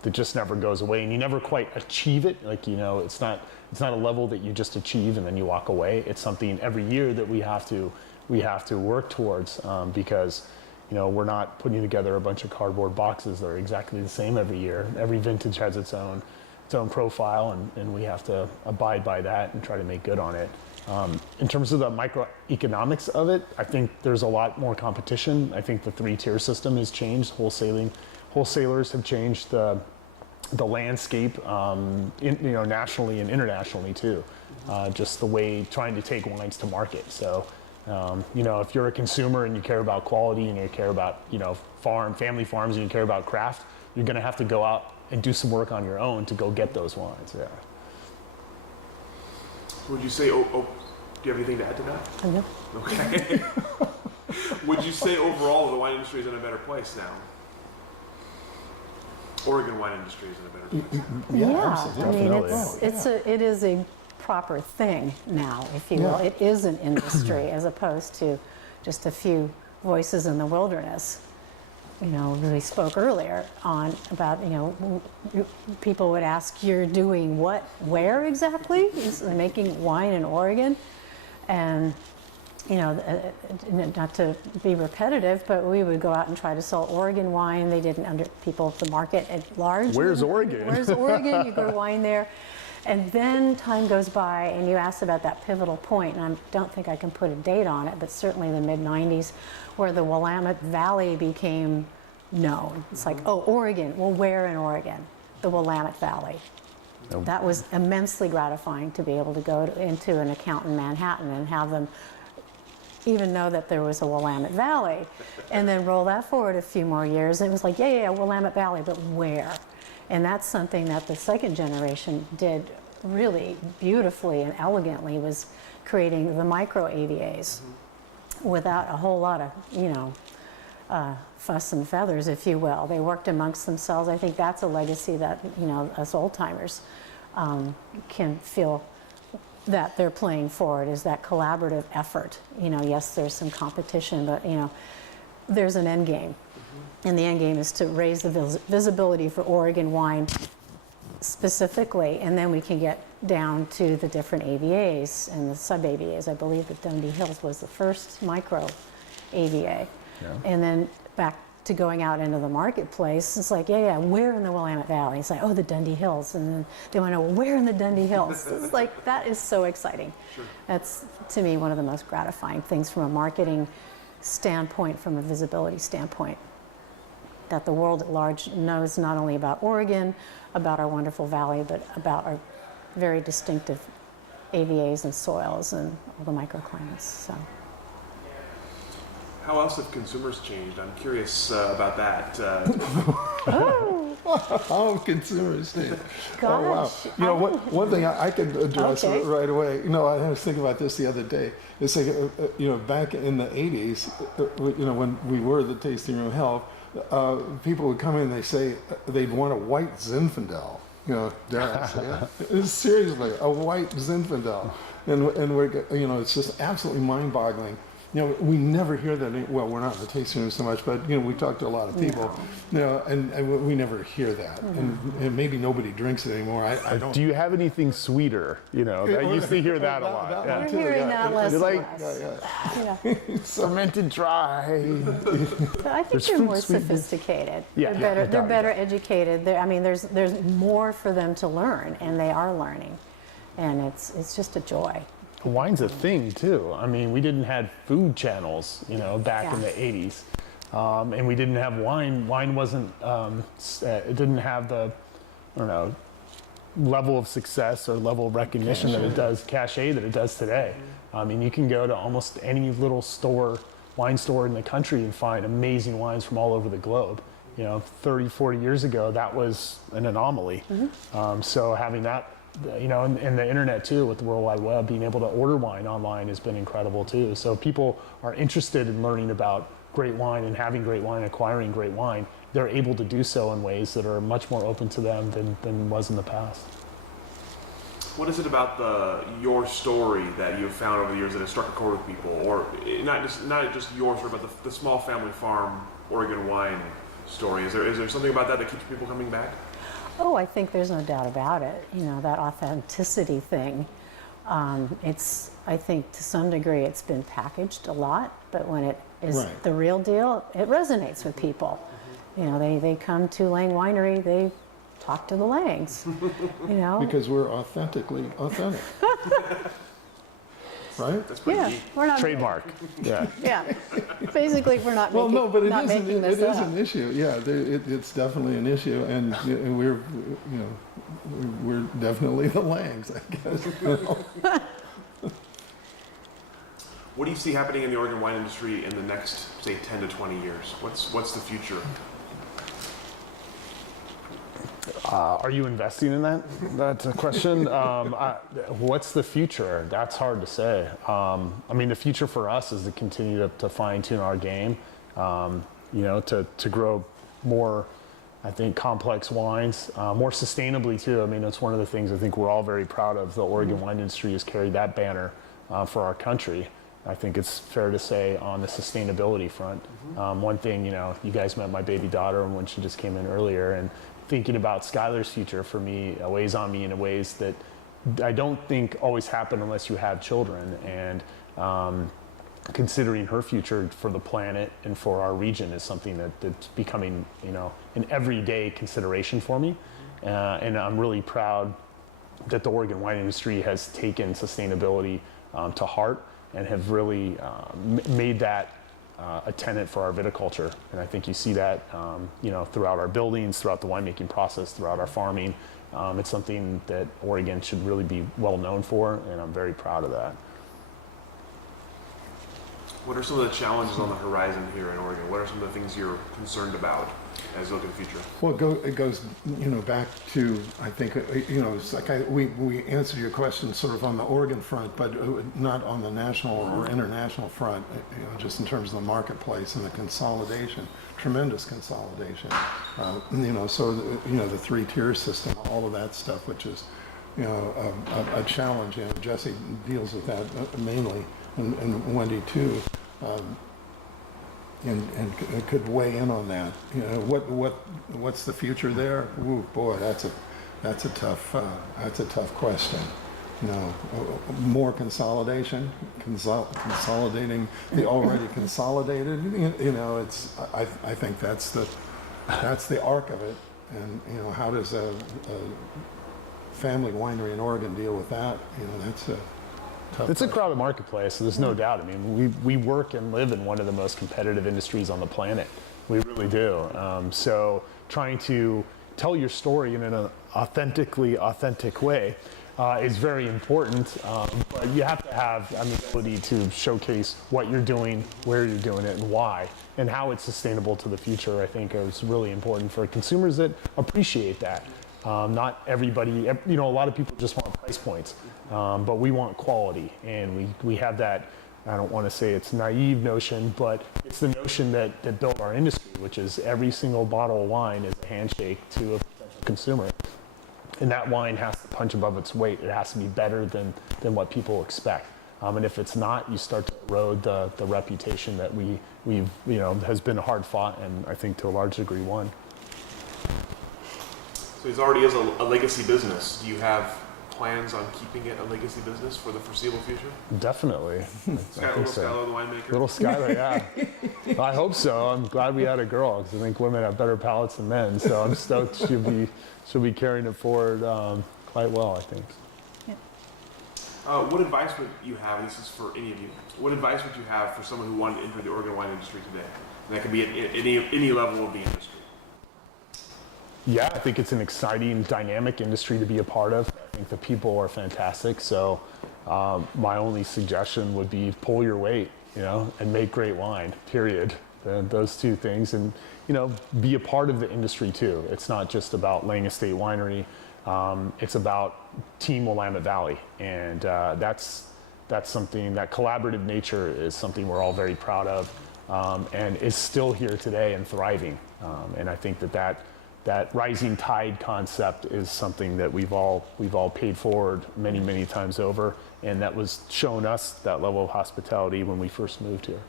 that just never goes away, and you never quite achieve it. Like, you know, it's not a level that you just achieve and then you walk away. It's something every year that we have to work towards, because, you know, we're not putting together a bunch of cardboard boxes that are exactly the same every year. Every vintage has its own profile, and we have to abide by that and try to make good on it. In terms of the microeconomics of it, I think there's a lot more competition. I think the 3-tier system has changed. Wholesalers have changed the landscape, nationally and internationally too. Just the way trying to take wines to market. So, if you're a consumer and you care about quality and you care about, family farms, and you care about craft, you're going to have to go out and do some work on your own to go get those wines. Yeah. Would you say, do you have anything to add to that? No. Okay. Would you say overall the wine industry is in a better place now? Oregon wine industry is in a better place. Yeah, absolutely. I mean, it is a proper thing now, if you will. Yeah. It is an industry as opposed to just a few voices in the wilderness. We spoke earlier on about, people would ask, you're doing what, where exactly? Is making wine in Oregon? And, not to be repetitive, but we would go out and try to sell Oregon wine. They didn't people at the market at large. Where's Oregon? Where's Oregon? You go to wine there. And then time goes by, and you asked about that pivotal point, and I don't think I can put a date on it, but certainly the mid-90s, where the Willamette Valley became known. It's like, oh, Oregon. Well, where in Oregon? The Willamette Valley. Nope. That was immensely gratifying to be able to go into an account in Manhattan and have them even know that there was a Willamette Valley, and then roll that forward a few more years. And it was like, yeah, Willamette Valley, but where? And that's something that the second generation did really beautifully and elegantly, was creating the micro AVAs without a whole lot of, fuss and feathers, if you will. They worked amongst themselves. I think that's a legacy that, us old timers can feel that they're playing forward, is that collaborative effort. Yes, there's some competition, but, there's an end game. And the end game is to raise the visibility for Oregon wine specifically, and then we can get down to the different AVAs and the sub-AVAs. I believe that Dundee Hills was the first micro AVA. Yeah. And then back to going out into the marketplace, it's like, yeah, where in the Willamette Valley? It's like, oh, the Dundee Hills. And then they want to know, where in the Dundee Hills? It's like, that is so exciting. Sure. That's, to me, one of the most gratifying things from a marketing standpoint, from a visibility standpoint, that the world at large knows not only about Oregon, about our wonderful valley, but about our very distinctive AVAs and soils and all the microclimates. So. How else have consumers changed? I'm curious about that. How consumers think. Gosh. Oh, wow. One thing I could address Okay. right away. I was thinking about this the other day. It's like, back in the 80s, when we were the Tasting Room Health, people would come in and they say they'd want a white Zinfandel. Darren, yeah. Seriously, a white Zinfandel. And we're, it's just absolutely mind-boggling. We never hear that. Well, we're not in the tasting room so much, but we talk to a lot of people, and we never hear that. And maybe nobody drinks it anymore. I don't. Do you have anything sweeter? I used to hear that a lot. That Yeah. one We're too, hearing that less You're and like- less. Yeah. Fermented dry. But I think There's they're fruit more sweetness. sophisticated. Yeah, They're yeah, better. no They're doubt, better yeah. educated. There's more for them to learn, and they are learning, and it's just a joy. Wine's a thing too. We didn't have food channels, back in Yeah. the 80s. And we didn't have wine. Wine wasn't, it didn't have the, level of success or level of recognition that it does, cachet that it does today. You can go to almost any little wine store in the country and find amazing wines from all over the globe. 30, 40 years ago, that was an anomaly. So having that, and the internet too, with the World Wide Web, being able to order wine online has been incredible too. So people are interested in learning about great wine and having great wine, acquiring great wine. They're able to do so in ways that are much more open to them than was in the past. what is it about your story that you've found over the years that has struck a chord with people, or not just your story, but the small family farm Oregon wine story? Is there something about that keeps people coming back? Oh, I think there's no doubt about it. That authenticity thing. I think to some degree it's been packaged a lot, but when it is Right. the real deal, it resonates with people. They come to Lange Winery, they talk to the Langes. Because we're authentically authentic. Right? That's pretty Yeah, neat. we're not Trademark. Yeah. Yeah, basically we're not Well, making, no, but it not is making this it is up. an issue. Yeah, it's definitely an issue, and we're we're definitely the Langes, I guess. What do you see happening in the Oregon wine industry in the next, say, 10 to 20 years? What's the future? Are you investing in that? That's a question. What's the future? That's hard to say. The future for us is to continue to fine tune our game, to grow more, I think, complex wines, more sustainably too. It's one of the things I think we're all very proud of. The Oregon wine industry has carried that banner for our country. I think it's fair to say on the sustainability front. One thing, you guys met my baby daughter when she just came in earlier, and thinking about Skylar's future for me weighs on me in ways that I don't think always happen unless you have children. And considering her future for the planet and for our region is something that's becoming, an everyday consideration for me. And I'm really proud that the Oregon wine industry has taken sustainability to heart and have really made that a tenet for our viticulture. And I think you see that throughout our buildings, throughout the winemaking process, throughout our farming. It's something that Oregon should really be well known for, and I'm very proud of that. What are some of the challenges on the horizon here in Oregon? What are some of the things you're concerned about as you look in the future? Well, it goes, back to, I think, it's like we answered your question sort of on the Oregon front, but not on the national or international front, just in terms of the marketplace and the consolidation, tremendous consolidation. The three-tier system, all of that stuff, which is, a challenge. Jesse deals with that mainly, and Wendy too. And could weigh in on that. What's the future there? Ooh, boy, that's a tough question. More consolidation, consolidating the already consolidated. I think that's the arc of it. And how does a family winery in Oregon deal with that? That's a tough It's a question. crowded marketplace, so there's no doubt. We work and live in one of the most competitive industries on the planet. We really do. So trying to tell your story in an authentic way is very important. But you have to have the ability to showcase what you're doing, where you're doing it, and why, and how it's sustainable to the future. I think is really important for consumers that appreciate that. Not everybody, a lot of people just want price points, but we want quality, and we have that. I don't want to say it's naive notion, but it's the notion that built our industry, which is every single bottle of wine is a handshake to a potential consumer. And that wine has to punch above its weight. It has to be better than what people expect. And if it's not, you start to erode the reputation that we've has been hard fought, and I think to a large degree won. So it already is a legacy business. Do you have plans on keeping it a legacy business for the foreseeable future? Definitely. Little Skylar, the winemaker. Little Skylar, yeah. I hope so. I'm glad we had a girl because I think women have better palates than men. So I'm stoked she'll be carrying it forward quite well, I think. What advice would you have, and this is for any of you, what advice would you have for someone who wanted to enter the Oregon wine industry today? And that could be at any level of the industry. Yeah, I think it's an exciting, dynamic industry to be a part of. I think the people are fantastic. So my only suggestion would be pull your weight, and make great wine, period. Those two things. And, be a part of the industry too. It's not just about Lange Estate Winery. It's about Team Willamette Valley. And that's something, that collaborative nature is something we're all very proud of, and is still here today and thriving. And I think that that rising tide concept is something that we've all paid forward many times over, and that was shown us that level of hospitality when we first moved here.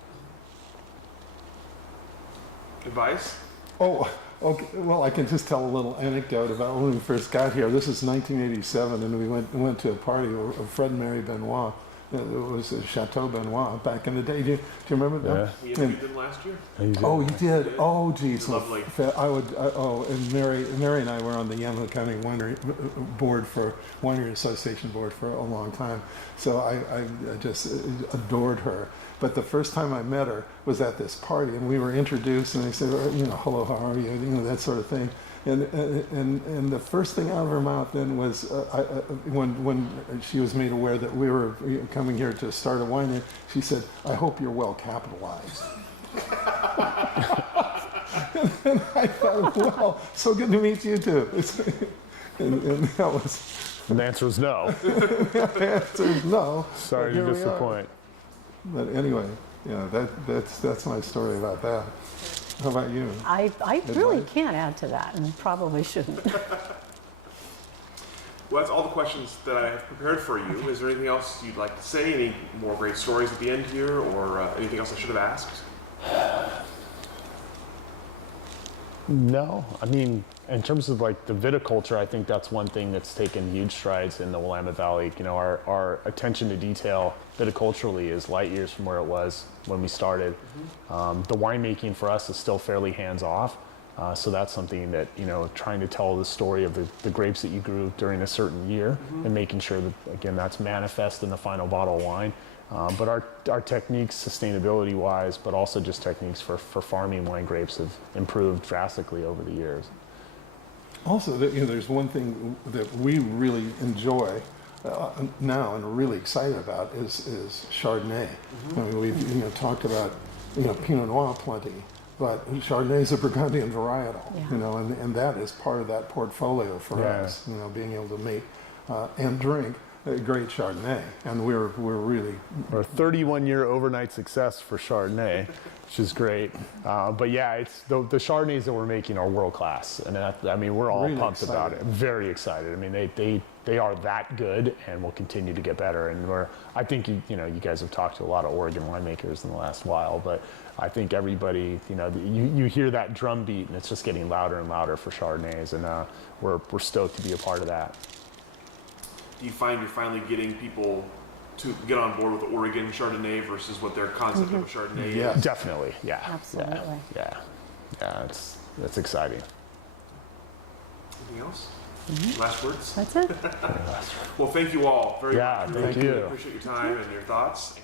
Advice? Oh, okay. Well, I can just tell a little anecdote about when we first got here. This is 1987, and we went to a party of Fred and Mary Benoit. It was a Chateau Benoit back in the day. Do you remember that? We interviewed them last year. Oh, you did? Oh, geez. Lovely. And Mary and I were on the Yamaha County Winery Winery Association board for a long time. So I just adored her. But the first time I met her was at this party, and we were introduced, and they said, hello, how are you? That sort of thing. And the first thing out of her mouth then was when she was made aware that we were coming here to start a winery, she said, "I hope you're well capitalized." And I thought, well, so good to meet you too. and that was. And the answer was no. The answer is no. Sorry to disappoint. But anyway, that's my story about that. How about you? I really can't add to that, and probably shouldn't. Well, that's all the questions that I have prepared for you. Is there anything else you'd like to say? Any more great stories at the end here, or anything else I should have asked? No, I mean, in terms of like the viticulture, I think that's one thing that's taken huge strides in the Willamette Valley. Our attention to detail viticulturally is light years from where it was when we started. The winemaking for us is still fairly hands-off. So that's something that, trying to tell the story of the grapes that you grew during a certain year and making sure that, again, that's manifest in the final bottle of wine. But our techniques, sustainability-wise, but also just techniques for farming wine grapes have improved drastically over the years. Also, there's one thing that we really enjoy now and are really excited about is Chardonnay. I mean, we've talked about Pinot Noir plenty, but Chardonnay is a Burgundian varietal. And that is part of that portfolio for us. Being able to make and drink a great Chardonnay, and we're really a 31-year overnight success for Chardonnay, which is great. But yeah, it's the Chardonnays that we're making are world class, and we're all really pumped about it. Very excited. I mean, they are that good, and will continue to get better. And I think you guys have talked to a lot of Oregon winemakers in the last while, but I think everybody, you hear that drum beat, and it's just getting louder and louder for Chardonnays, and we're stoked to be a part of that. Do you find you're finally getting people to get on board with the Oregon Chardonnay versus what their concept of a Chardonnay is? Definitely, yeah. Absolutely. Yeah, it's exciting. Anything else? Last words? That's it. Well, thank you all very much. Thank you. Appreciate your time and your thoughts.